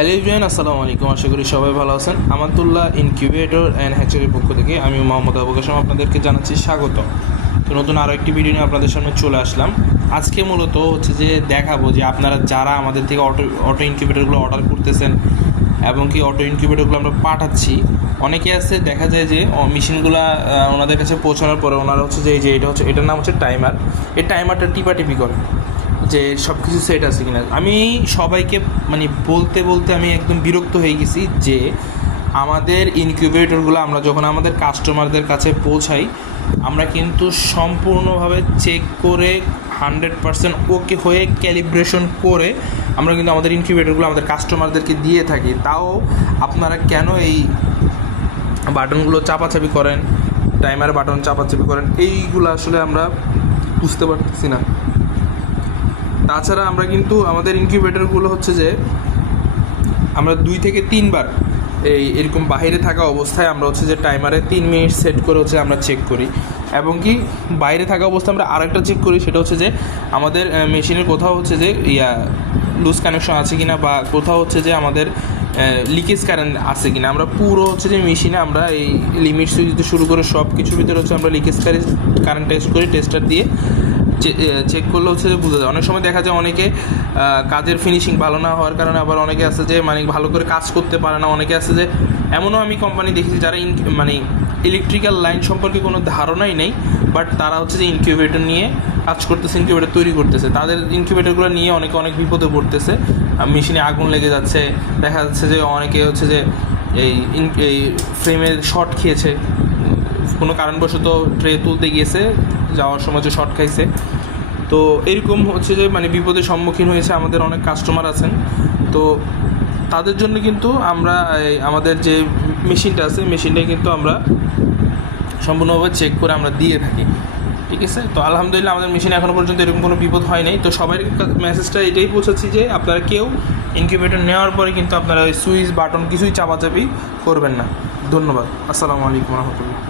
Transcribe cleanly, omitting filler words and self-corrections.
Hello everyone, আসসালামু আলাইকুম। আশা করি সবাই ভালো আছেন। আমাতুল্লাহ ইনকিউবেটর অ্যান্ড হ্যাচারির পক্ষ থেকে আমি মোহাম্মদ আবু কাসেম আপনাদেরকে জানাচ্ছি স্বাগত। তো নতুন আরও একটি ভিডিও নিয়ে আপনাদের সামনে চলে আসলাম। আজকে মূলত হচ্ছে যে দেখাবো যে আপনারা যারা আমাদের থেকে অটো ইনকিউবেটরগুলো অর্ডার করতেছেন এবং কি অটো ইনকিউবেটরগুলো আমরা পাঠাচ্ছি, অনেকে আছে দেখা যায় যে মেশিনগুলো ওনাদের কাছে পৌঁছানোর পরে ওনারা হচ্ছে যে এটার নাম হচ্ছে টাইমার। এই টাইমারটা টিপাটিপি করে যে সব কিছু সেট আছে কিনা। আমি সবাইকে বলতে বলতে আমি একদম বিরক্ত হয়ে গেছি যে আমাদের ইনকিউবেটরগুলো আমরা যখন আমাদের কাস্টমারদের কাছে পৌঁছাই, আমরা কিন্তু সম্পূর্ণভাবে চেক করে 100% ওকে হয়ে ক্যালিব্রেশন করে আমরা কিন্তু আমাদের ইনকিউবেটরগুলো আমাদের কাস্টমারদেরকে দিয়ে থাকি। তাও আপনারা কেন এই বাটনগুলো চাপাচাপি করেন, টাইমার বাটন চাপাচাপি করেন, এইগুলো আসলে আমরা বুঝতে পারতেছি না। তাছাড়া আমরা কিন্তু আমাদের ইনকিউবেটরগুলো হচ্ছে যে আমরা 2 থেকে 3 বার এরকম বাইরে থাকা অবস্থায় আমরা হচ্ছে যে টাইমারে 3 মিনিট সেট করে হচ্ছে আমরা চেক করি, এবং কি বাইরে থাকা অবস্থায় আমরা আরেকটা চেক করি, সেটা হচ্ছে যে আমাদের মেশিনের কোথাও হচ্ছে যে লুজ কানেকশন আছে কিনা বা কোথাও হচ্ছে যে আমাদের লিকেজ কারেন্ট আছে কিনা। আমরা পুরো হচ্ছে যে মেশিনে আমরা এই লিমিট সুইচ দিতে শুরু করে সব কিছুর ভিতরে হচ্ছে আমরা লিকেজ কারেন্ট টেস্ট করি। টেস্টার দিয়ে চেক করলে হচ্ছে যে বোঝা যায়। অনেক সময় দেখা যায় অনেকে কাজের ফিনিশিং ভালো না হওয়ার কারণে, আবার অনেকে আছে যে ভালো করে কাজ করতে পারে না। অনেকে আছে যে এমনও আমি কোম্পানি দেখেছি যারা ইলেকট্রিক্যাল লাইন সম্পর্কে কোনো ধারণাই নেই, বাট তারা হচ্ছে যে ইনকিউবেটর নিয়ে কাজ করতেছে, ইনকিউবেটর তৈরি করতেছে। তাদের ইনকিউবেটরগুলো নিয়ে অনেক বিপদে পড়তেছে। মেশিনে আগুন লেগে যাচ্ছে, দেখা যাচ্ছে যে অনেকে হচ্ছে যে এই ফ্রেমের শর্ট খেয়েছে, কোনো কারণবশত ট্রে তুলতে গিয়েছে, যাওয়ার সময় যে শর্ট খাইছে। তো এরকম হচ্ছে যে বিপদের সম্মুখীন হয়েছে আমাদের অনেক কাস্টমার আছেন। তো তাদের জন্য কিন্তু আমরা আমাদের যে মেশিনটা আছে, মেশিনটা কিন্তু আমরা সম্পূর্ণভাবে চেক করে আমরা দিয়ে থাকি। ঠিক আছে, তো আলহামদুলিল্লাহ আমাদের মেশিনে এখনও পর্যন্ত এরকম কোনো বিপদ হয় নাই। তো সবাই মেসেজটা এটাই পৌঁছাচ্ছি যে আপনারা কেউ ইনকিউবেটর নেওয়ার পরে কিন্তু আপনারা ওই সুইচ বাটন কিছুই চাপাচাপি করবেন না। ধন্যবাদ। আসসালামু আলাইকুম রহমতুল্লাহ।